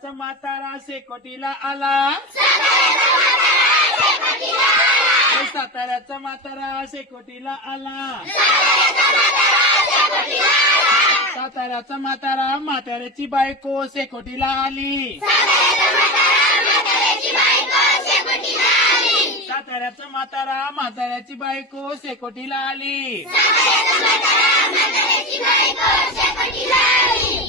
साताऱ्याचा म्हातारा शेकोटीला आला. साताऱ्याचा म्हातारा शेकोटीला आला. साताऱ्याचा म्हातारा म्हाताऱ्याची बायको शेकोटीला आली. साताऱ्याचा म्हातारा म्हाताऱ्याची बायको शेकोटीला आली.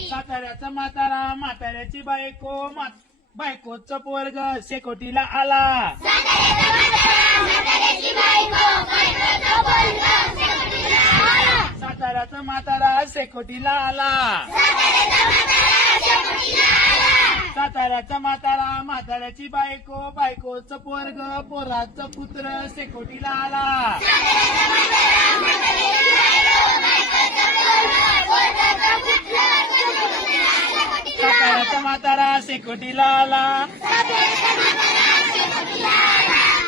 साताऱ्याचा म्हातारा म्हाताऱ्याची बायको मा- बायकोचं पोरग शेकोटीला आला. साताऱ्याचा म्हातारा शेकोटीला आला. साताऱ्याचा म्हातारा म्हाताऱ्याची बायको बायकोचं पोरग पोराचं पुत्र शेकोटीला आला साताऱ्याचा म्हातारा शेकोटीला आला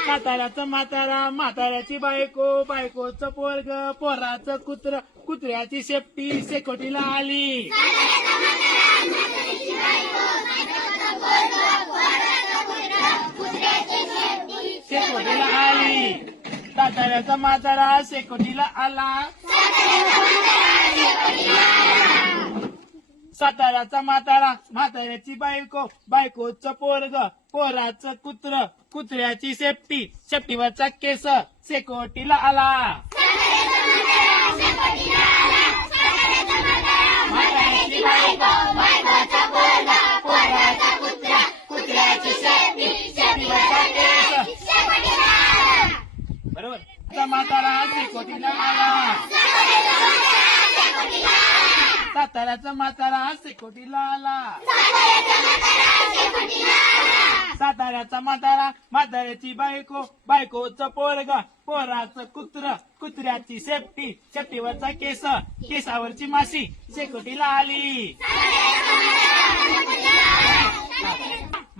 साताऱ्याचा म्हातारा म्हाताऱ्याची बायको बायकोचं पोरग पोराचं कुत्र कुत्र्याची शेपटी शेकोटीला आली शेकोटीला आली. साताऱ्याचा म्हातारा शेकोटीला आला. साताऱ्याचा म्हातारा म्हाताऱ्याची बायको बायकोचं पोरग पोराचं कुत्र कुत्र्याची शेपटी शेपटीवरचा केस शेकोटीला आला म्हाताऱ्याची बायको बायकोचं पोरग पोराचं कुत्र कुत्र्याची शेपटी शेपटीवरचा केस बरोबर आता शेकोटीला आला. साताऱ्याचा म्हातारा शेकोटीला आला. साताऱ्याचा म्हातारा म्हाताऱ्याची बायको बायकोचं पोरगा पोराचं कुत्र कुत्र्याची शेपटी शेपटीवरचा केस केसावरची माशी शेकोटीला आली.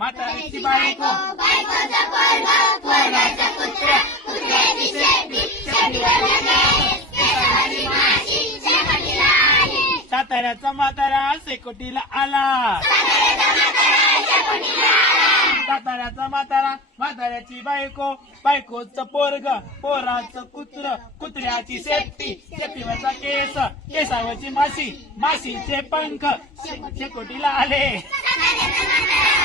बायको. पोराचं कुत्र कुत्र्याची शेपटी केस साताऱ्याचा म्हातारा शेकोटीला आला. साताऱ्याचा म्हातारा म्हाताऱ्याची बायको. बायकोचं पोरग पोराचं कुत्र. कुत्र्याची शेपटी. शेपटीवरचा केस. केसावरची माशी. माशीचे पंख. शे- शेकोटीला आले. साताऱ्याचा म्हातारा.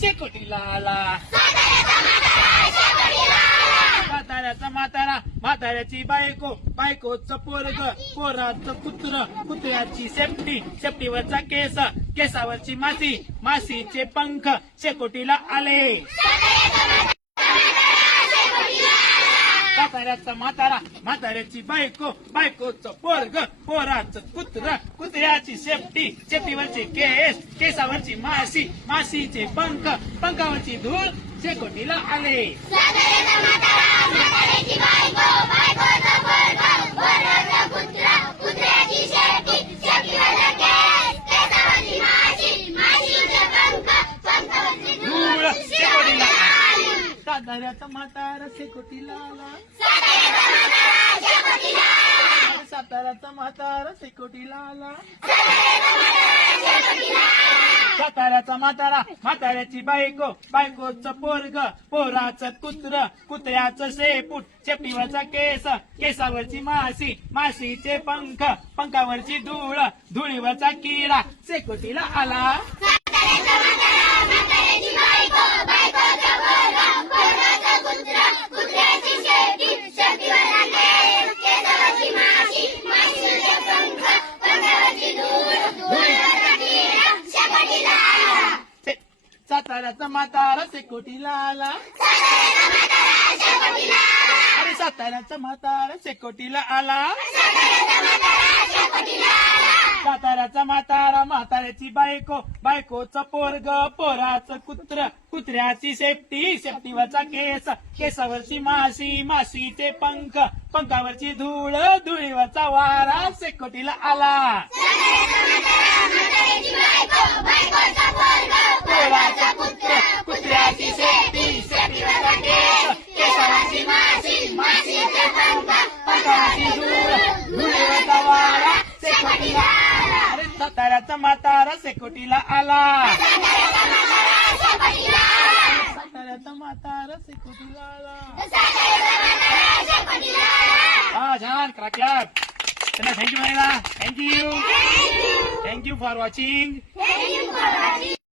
शेकोटीला आला. साताऱ्याचा म्हातारा म्हाताऱ्याची बायको बायकोचं पोरग पोराचं कुत्र कुत्र्याची शेपटी शेपटीवरचा केस केसावरची मासी मासीचे पंख शेकोटीला आले. म्हाताऱ्याचा म्हातारा म्हाताऱ्याची बायको बायकोचं पोरग पोराचं कुत्र कुत्र्याची शेपटी शेपटीवरचे केस केसावरची मासी मासीचे पंख पंखावरची धूळ शेकोटीला आले. साताऱ्याचा म्हातारा शेकोटीला आला साताऱ्याचा म्हातारा शेकोटीला आला साताऱ्याचा म्हातारा म्हाताऱ्याची बायको बायकोचं पोरग पोराचं कुत्र कुत्र्याचं शेपूट शेपटीवरचा केस केसावरची माशी माशीचे पंख पंखावरची धूळ धुळीवरचा किडा शेकोटीला आला. से- साताऱ्याचा म्हातारा शेकोटीला आला अरे साताऱ्याचा म्हातारा शेकोटीला आला. साताऱ्याचा म्हातारा म्हाताऱ्याची बायको बायकोचं पोरग पोराचं कुत्र कुत्र्याची शेपटी शेपटीवरचा केस केसावरची माशी माशीचे पंख पंखावरची धूळ धुळीवरचा वारा शेकोटीला आला पोराचं कुत्र कुत्र्याची शेपटी साताऱ्याचा म्हातारा सेकोटीला आला. साताऱ्याचा म्हातारा सेकोटीला आला. हा छान क्लॅप चला थँक्यू म्हणायला थँक्यू थँक्यू फॉर वॉचिंग